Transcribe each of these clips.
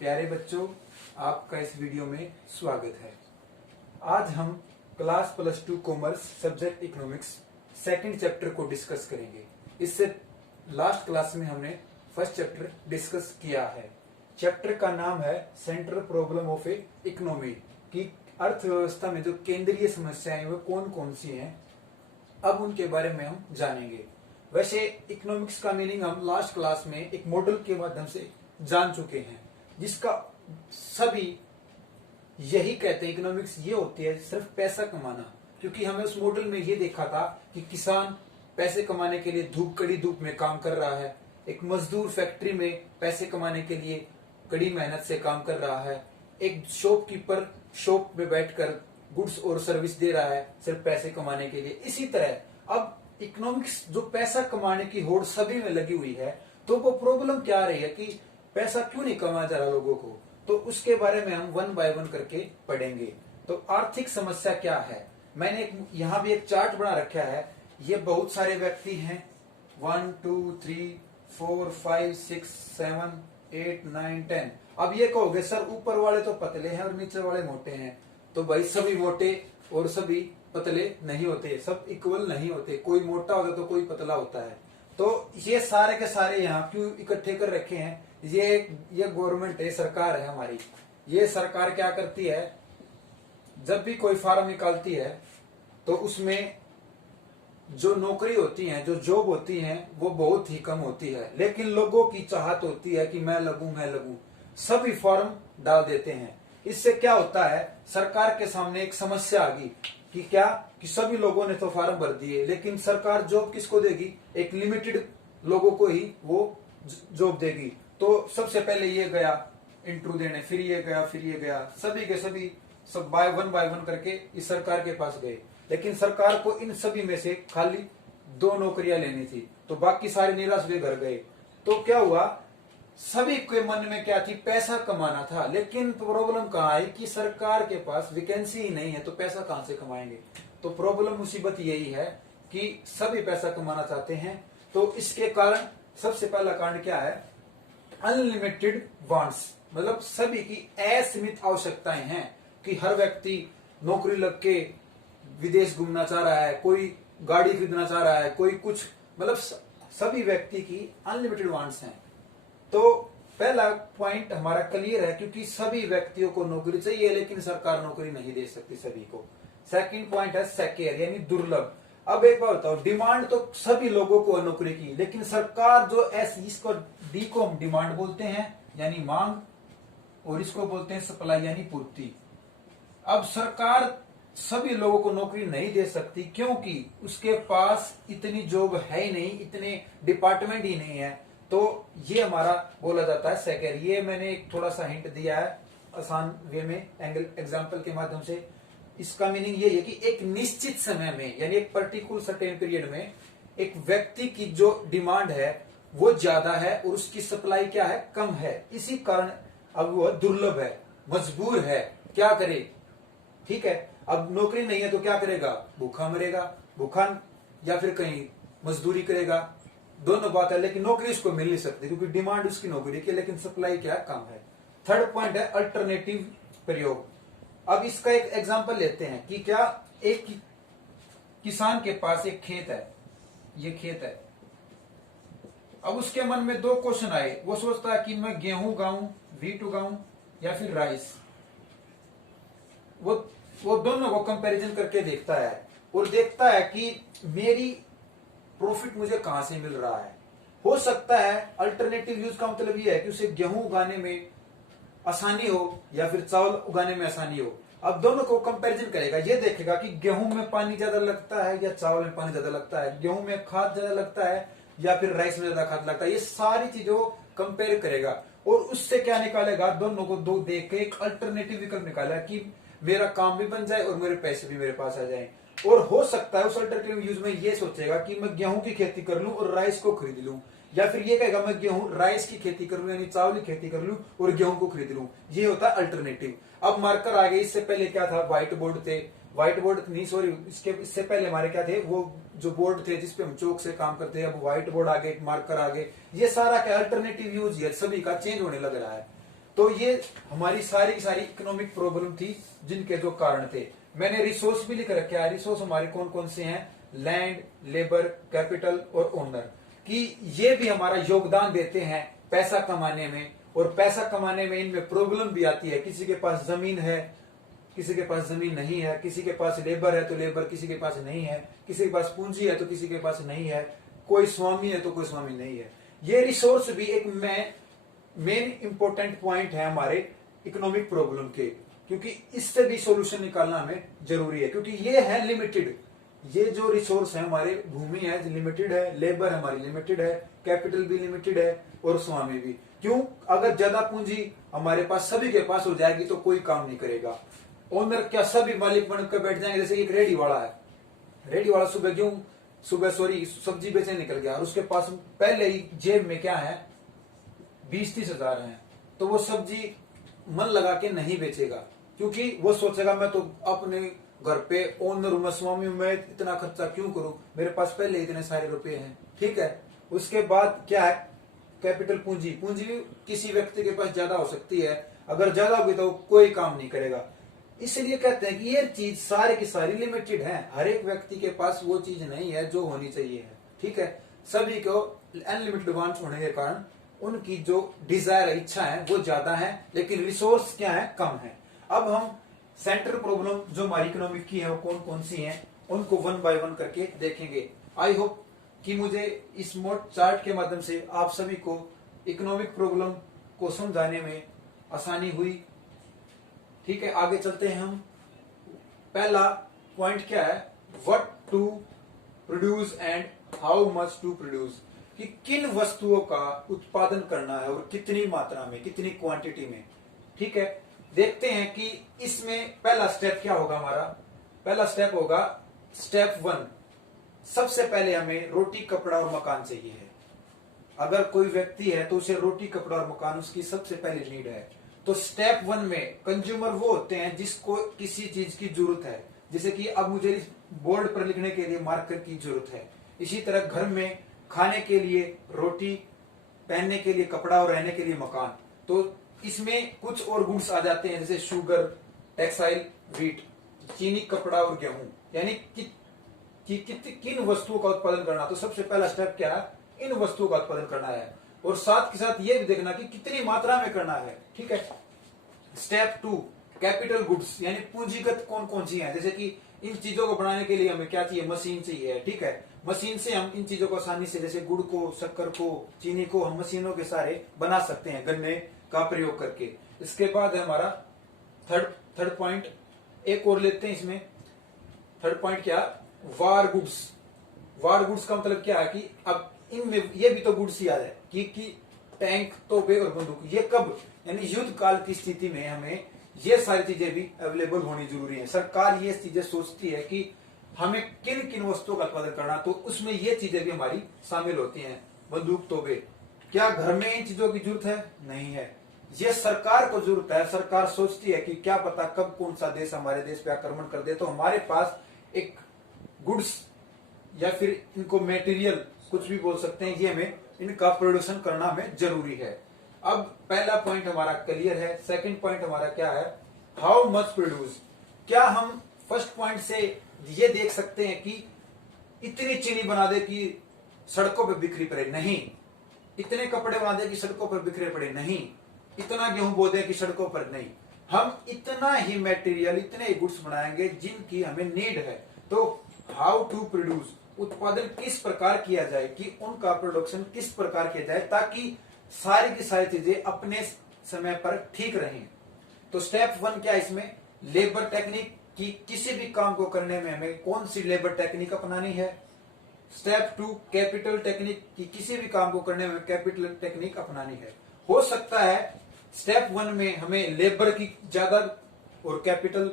प्यारे बच्चों, आपका इस वीडियो में स्वागत है। आज हम class +2 commerce subject economics second chapter को डिस्कस करेंगे। इससे लास्ट क्लास में हमने फर्स्ट चैप्टर डिस्कस किया है। चैप्टर का नाम है central problem of A economy, की अर्थव्यवस्था में जो केंद्रीय समस्याएं हैं वो कौन कौन सी हैं, अब उनके बारे में हम जानेंगे। वैसे इकोनॉमिक्स का मीनिंग हम लास्ट क्लास में एक मॉडल के माध्यम से जान चुके हैं, जिसका सभी यही कहते हैं इकोनॉमिक्स ये होती है सिर्फ पैसा कमाना। क्योंकि हमें उस मॉडल में ये देखा था कि किसान पैसे कमाने के लिए कड़ी धूप में काम कर रहा है, एक मजदूर फैक्ट्री में पैसे कमाने के लिए कड़ी मेहनत से काम कर रहा है, एक शॉपकीपर शॉप में बैठकर गुड्स और सर्विस दे रहा है सिर्फ पैसे कमाने के लिए। इसी तरह अब इकोनॉमिक्स जो पैसा कमाने की होड़ सभी में लगी हुई है, तो वो प्रॉब्लम क्या आ रही है कि पैसा क्यों नहीं कमाया जा रहा लोगों को, तो उसके बारे में हम वन बाय वन करके पढ़ेंगे। तो आर्थिक समस्या क्या है, मैंने यहाँ भी एक चार्ट बना रखा है। ये बहुत सारे व्यक्ति हैं, 1 2 3 4 5 6 7 8 9 10। अब ये कहोगे सर ऊपर वाले तो पतले हैं और नीचे वाले मोटे हैं, तो भाई सभी मोटे और सभी पतले नहीं होते, सब इक्वल नहीं होते, कोई मोटा होता तो कोई पतला होता है। तो ये सारे के सारे यहाँ क्यों इकट्ठे कर रखे हैं, ये गवर्नमेंट है, सरकार है हमारी। ये सरकार क्या करती है, जब भी कोई फार्म निकालती है तो उसमें जो नौकरी होती है, जो जॉब होती है, वो बहुत ही कम होती है, लेकिन लोगों की चाहत होती है कि मैं लगूं, सभी फॉर्म डाल देते हैं। इससे क्या होता है, सरकार के सामने एक समस्या आ गई कि क्या कि सभी लोगों ने तो फार्म भर दिए, लेकिन सरकार जॉब किसको देगी, एक लिमिटेड लोगों को ही वो जॉब देगी। तो सबसे पहले ये गया इंटरव्यू देने, फिर ये गया, सभी के सभी सब बाय वन करके इस सरकार के पास गए, लेकिन सरकार को इन सभी में से खाली 2 नौकरियां लेनी थी, तो बाकी सारे निराश हुए घर गए। तो क्या हुआ, सभी के मन में क्या थी, पैसा कमाना था। लेकिन प्रॉब्लम कहाँ आई कि सरकार के पास वैकेंसी ही नहीं है, तो पैसा कहां से कमाएंगे। तो प्रॉब्लम मुसीबत यही है कि सभी पैसा कमाना चाहते हैं। तो इसके कारण सबसे पहला कांड क्या है, अनलिमिटेड वांट्स, मतलब सभी की असीमित आवश्यकताएं हैं कि हर व्यक्ति नौकरी लग के विदेश घूमना चाह रहा है, कोई गाड़ी खरीदना चाह रहा है, कोई कुछ, मतलब सभी व्यक्ति की अनलिमिटेड वांट्स हैं। तो पहला पॉइंट हमारा क्लियर है, क्योंकि सभी व्यक्तियों को नौकरी चाहिए लेकिन सरकार नौकरी नहीं दे सकती सभी को। सेकंड पॉइंट है सेकेयर, यानी दुर्लभ। अब एक बात बताओ, डिमांड तो सभी लोगों को है नौकरी की, लेकिन सरकार जो इसको डी को हम डिमांड बोलते हैं यानी मांग, और इसको बोलते हैं सप्लाई यानी पूर्ति। अब सरकार सभी लोगों को नौकरी नहीं दे सकती क्योंकि उसके पास इतनी जॉब है ही नहीं, इतने डिपार्टमेंट ही नहीं है। तो ये हमारा बोला जाता है सेकेयर। ये मैंने एक थोड़ा सा हिंट दिया है आसान वे में, एग्जाम्पल के माध्यम से। इसका मीनिंग ये है कि एक निश्चित समय में, यानी एक पर्टिकुलर सर्टेन पीरियड में एक व्यक्ति की जो डिमांड है वो ज्यादा है और उसकी सप्लाई क्या है, कम है। इसी कारण अब वो दुर्लभ है, मजबूर है, क्या करे, ठीक है। अब नौकरी नहीं है तो क्या करेगा, भूखा मरेगा, भूखा, या फिर कहीं मजदूरी करेगा, दोनों बात है। लेकिन नौकरी उसको मिल नहीं सकती क्योंकि डिमांड उसकी नौकरी की, लेकिन सप्लाई क्या कम है। थर्ड पॉइंट है अल्टरनेटिव प्रयोग। अब इसका एक एग्जांपल लेते हैं कि क्या एक किसान के पास एक खेत है, ये खेत है। अब उसके मन में 2 क्वेश्चन आए, वो सोचता है कि मैं गेहूं उगाऊं, व्हीट उगाऊं या फिर राइस। वो दोनों को कंपैरिजन करके देखता है और देखता है कि मेरी प्रॉफिट मुझे कहां से मिल रहा है। हो सकता है अल्टरनेटिव यूज का मतलब यह है कि उसे गेहूं उगाने में आसानी हो या फिर चावल उगाने में आसानी हो। अब दोनों को कंपैरिजन करेगा, ये देखेगा कि गेहूं में पानी ज्यादा लगता है या चावल में पानी ज्यादा लगता है, गेहूं में खाद ज्यादा लगता है या फिर राइस में ज्यादा खाद लगता है। ये सारी चीजों कंपेयर करेगा और उससे क्या निकालेगा, दोनों को 2 देख के एक अल्टरनेटिव विकल्प निकाला कि मेरा काम भी बन जाए और मेरे पैसे भी मेरे पास आ जाए। और हो सकता है उस अल्टरनेटिव यूज में ये सोचेगा कि मैं गेहूं की खेती कर लूं और राइस को खरीद लूं, या फिर ये कहेगा मैं गेहूं राइस की खेती कर लूं यानी चावल की खेती कर लूं और गेहूं को खरीद लूं। ये होता है अल्टरनेटिव। अब मार्कर आ गए, इससे पहले क्या था, व्हाइट बोर्ड थे, व्हाइट बोर्ड नहीं सॉरी, इससे पहले हमारे क्या थे, वो जो बोर्ड थे जिसपे हम चौक से काम करते हैं, अब व्हाइट बोर्ड आ गए, मार्कर आ गए। ये सारा क्या अल्टरनेटिव यूज है, सभी का चेंज होने लग रहा है। तो ये हमारी सारी की सारी इकोनॉमिक प्रॉब्लम थी जिनके जो कारण थे। मैंने रिसोर्स भी लिख रखे हैं। रिसोर्स हमारे कौन कौन से हैं? लैंड, लेबर, कैपिटल और ओनर, कि ये भी हमारा योगदान देते हैं पैसा कमाने में। और पैसा कमाने में इनमें प्रॉब्लम भी आती है। किसी के पास जमीन है, किसी के पास जमीन नहीं है, किसी के पास लेबर है तो लेबर किसी के पास नहीं है, किसी के पास पूंजी है तो किसी के पास नहीं है, कोई स्वामी है तो कोई स्वामी नहीं है। ये रिसोर्स भी एक मेन इंपॉर्टेंट पॉइंट है हमारे इकोनॉमिक प्रॉब्लम के, क्योंकि इससे भी सॉल्यूशन निकालना हमें जरूरी है। क्योंकि ये है लिमिटेड, ये जो रिसोर्स है हमारे भूमि है लिमिटेड है, लेबर हमारी लिमिटेड है, कैपिटल भी लिमिटेड है और स्वामी भी। क्यों? अगर ज्यादा पूंजी हमारे पास सभी के पास हो जाएगी तो कोई काम नहीं करेगा। ओनर क्या सभी मालिक बनकर बैठ जाएंगे? जैसे एक रेडी वाला है, रेडी वाला सुबह सब्जी बेचने निकल गया और उसके पास पहले ही जेब में क्या है 20-30 हजार है, तो वो सब्जी मन लगा के नहीं बेचेगा, क्योंकि वो सोचेगा मैं तो अपने घर पे ओनर हूं, मैं स्वामी हूं, मैं इतना खर्चा क्यों करूं, मेरे पास पहले इतने सारे रुपए हैं। ठीक है। उसके बाद क्या है? कैपिटल, पूंजी किसी व्यक्ति के पास ज्यादा हो सकती है, अगर ज्यादा होगी तो कोई काम नहीं करेगा। इसलिए कहते हैं कि ये चीज सारी की सारी लिमिटेड है, हर एक व्यक्ति के पास वो चीज नहीं है जो होनी चाहिए है। ठीक है। सभी को अनलिमिटेड डिमांड होने के कारण उनकी जो डिजायर है, इच्छा है, वो ज्यादा है, लेकिन रिसोर्स क्या है? कम है। अब हम सेंट्रल प्रॉब्लम जो हमारी इकोनॉमिक की है वो कौन कौन सी हैं उनको वन बाय वन करके देखेंगे। आई होप कि मुझे इस मोड चार्ट के माध्यम से आप सभी को इकोनॉमिक प्रॉब्लम को समझाने में आसानी हुई। ठीक है, आगे चलते हैं हम। पहला पॉइंट क्या है? What to produce and how much to produce, कि किन वस्तुओं का उत्पादन करना है और कितनी मात्रा में, कितनी क्वांटिटी में। ठीक है, देखते हैं कि इसमें पहला स्टेप क्या होगा हमारा। पहला स्टेप होगा स्टेप 1। सबसे पहले हमें रोटी, कपड़ा और मकान चाहिए है। अगर कोई व्यक्ति है तो उसे रोटी, कपड़ा और मकान उसकी सबसे पहली नीड है। तो स्टेप 1 में कंज्यूमर वो होते हैं जिसको किसी चीज की जरूरत है। जैसे कि अब मुझे बोर्ड पर लिखने के लिए मार्कर की जरूरत है, इसी तरह घर में खाने के लिए रोटी, पहनने के लिए कपड़ा और रहने के लिए मकान। तो इसमें कुछ और गुड्स आ जाते हैं जैसे शुगर, टेक्सटाइल, वीट, चीनी, कपड़ा और गेहूं। यानी किन वस्तुओं का उत्पादन करना। तो सबसे पहला स्टेप क्या है? इन वस्तुओं का उत्पादन करना है, और साथ के साथ ये भी देखना कि कितनी मात्रा में करना है। ठीक है। स्टेप 2 कैपिटल गुड्स, यानी पूंजीगत कौन कौन सी है। जैसे कि इन चीजों को बनाने के लिए हमें क्या चाहिए? मशीन चाहिए। ठीक है, मशीन से हम इन चीजों को आसानी से, जैसे गुड़ को, शक्कर को, चीनी को, हम मशीनों के सारे बना सकते हैं गन्ने का प्रयोग करके। इसके बाद है हमारा थर्ड पॉइंट, एक और लेते हैं इसमें। थर्ड पॉइंट क्या? वार गुड्स। वार गुड्स का मतलब क्या है कि अब इनमें ये भी तो गुड्स ही आ जाए कि टैंक, तोपे और बंदूक। ये कब? यानी युद्ध काल की स्थिति में हमें ये सारी चीजें भी अवेलेबल होनी जरूरी है। सरकार ये चीजें सोचती है कि हमें किन किन वस्तुओं का उत्पादन करना, तो उसमें ये चीजें भी हमारी शामिल होती हैं। बंदूक, तोपे। क्या घर में इन चीजों की जरूरत है? नहीं है, ये सरकार को जरूरत है। सरकार सोचती है कि क्या पता कब कौन सा देश हमारे देश पे आक्रमण कर दे, तो हमारे पास एक गुड्स या फिर इनको मटेरियल कुछ भी बोल सकते हैं, ये हमें इनका प्रोडक्शन करना हमें जरूरी है। अब पहला पॉइंट हमारा क्लियर है। सेकंड पॉइंट हमारा क्या है? How much produce. क्या हम फर्स्ट पॉइंट से ये देख सकते हैं कि इतनी चीनी बना दे कि सड़कों पर बिखरी पड़े? नहीं। इतने कपड़े बना दे कि सड़कों पर बिखरे पड़े? नहीं। इतना गेहूं बो दे कि सड़कों पर? नहीं। हम इतना ही मटेरियल, इतने ही गुड्स बनाएंगे जिनकी हमें नीड है। तो हाउ टू प्रोड्यूस, उत्पादन किस प्रकार किया जाए, कि उनका प्रोडक्शन किस प्रकार किया जाए ताकि सारी की सारी चीजें अपने समय पर ठीक रहें। तो स्टेप 1 क्या इसमें? लेबर टेक्निक, कि किसी भी काम को करने में हमें कौन सी लेबर टेक्निक अपनानी है। स्टेप 2 कैपिटल टेक्निक, कि किसी भी काम को करने में कैपिटल टेक्निक अपनानी है। हो सकता है स्टेप 1 में हमें लेबर की ज्यादा और कैपिटल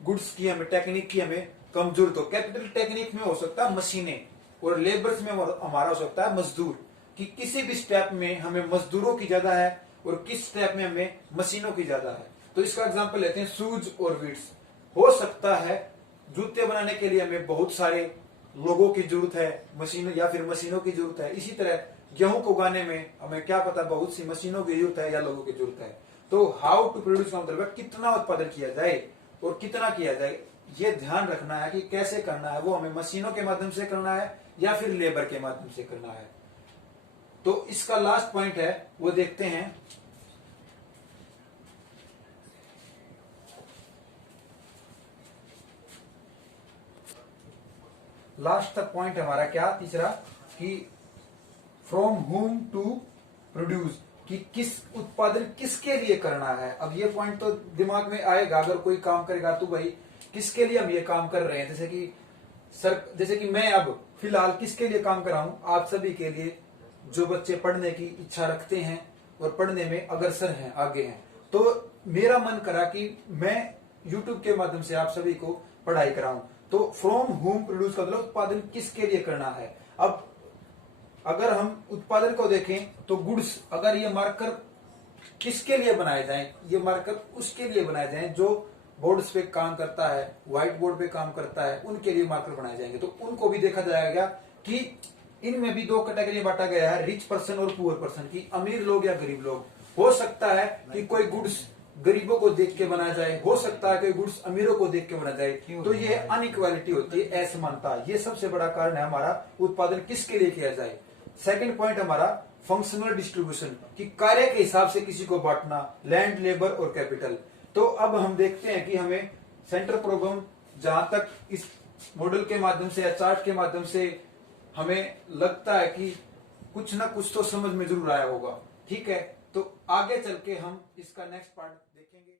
गुड्स की, हमें टेक्निक की हमें कम जरूरत हो। कैपिटल टेक्निक में हो सकता है मशीनें, और लेबर्स में हमारा हो सकता है मजदूर, कि किसी भी स्टेप में हमें मजदूरों की ज्यादा है और किस स्टेप में हमें मशीनों की ज्यादा है। तो इसका एग्जांपल लेते हैं शूज और वीट्स। हो सकता है जूते बनाने के लिए हमें बहुत सारे लोगों की जरूरत है, मशीनों या फिर मशीनों की जरूरत है। इसी तरह गेहूं को उगाने में हमें क्या पता बहुत सी मशीनों की जरूरत है या लोगों की जरूरत है। तो हाउ टू प्रोड्यूस का मतलब है कितना उत्पादन किया जाए और कितना किया जाए, ये ध्यान रखना है कि कैसे करना है, वो हमें मशीनों के माध्यम से करना है या फिर लेबर के माध्यम से करना है। तो इसका लास्ट पॉइंट है वो देखते हैं। लास्ट तक पॉइंट हमारा क्या तीसरा, कि फ्रॉम होम टू प्रोड्यूस, कि किस उत्पादन किसके लिए करना है। अब ये पॉइंट तो दिमाग में आएगा अगर कोई काम करेगा तो भाई किसके लिए हम ये काम कर रहे हैं। जैसे कि मैं अब फिलहाल किसके लिए काम कर रहा हूं, आप सभी के लिए, जो बच्चे पढ़ने की इच्छा रखते हैं और पढ़ने में अग्रसर हैं, आगे हैं। तो मेरा मन करा कि मैं यूट्यूब के माध्यम से आप सभी को पढ़ाई कराऊं। तो फ्रॉम होम प्रोड्यूस का मतलब उत्पादन किसके लिए करना है। अब अगर हम उत्पादन को देखें तो गुड्स, अगर ये मार्कर किसके लिए बनाए जाएं, ये मार्कर उसके लिए बनाए जाएं जो बोर्ड्स पे काम करता है, व्हाइट बोर्ड पे काम करता है, उनके लिए मार्कर बनाए जाएंगे। तो उनको भी देखा जाएगा कि इनमें भी दो कैटेगरी बांटा गया है, रिच पर्सन और पुअर पर्सन, की अमीर लोग या गरीब लोग। हो सकता है कि कोई गुड्स गरीबों को देख के बनाया जाए, हो सकता है कोई गुड्स अमीरों को देख के बनाया जाए। तो ये अनइक्वालिटी होती है, असमानता। ये सबसे बड़ा कारण है हमारा उत्पादन किसके लिए किया जाए। सेकंड पॉइंट हमारा फंक्शनल डिस्ट्रीब्यूशन, कि कार्य के हिसाब से किसी को बांटना, लैंड, लेबर और कैपिटल। तो अब हम देखते हैं कि हमें सेंटर प्रॉब्लम जहां तक इस मॉडल के माध्यम से या चार्ट के माध्यम से हमें लगता है कि कुछ ना कुछ तो समझ में जरूर आया होगा। ठीक है, तो आगे चल के हम इसका नेक्स्ट पार्ट देखेंगे।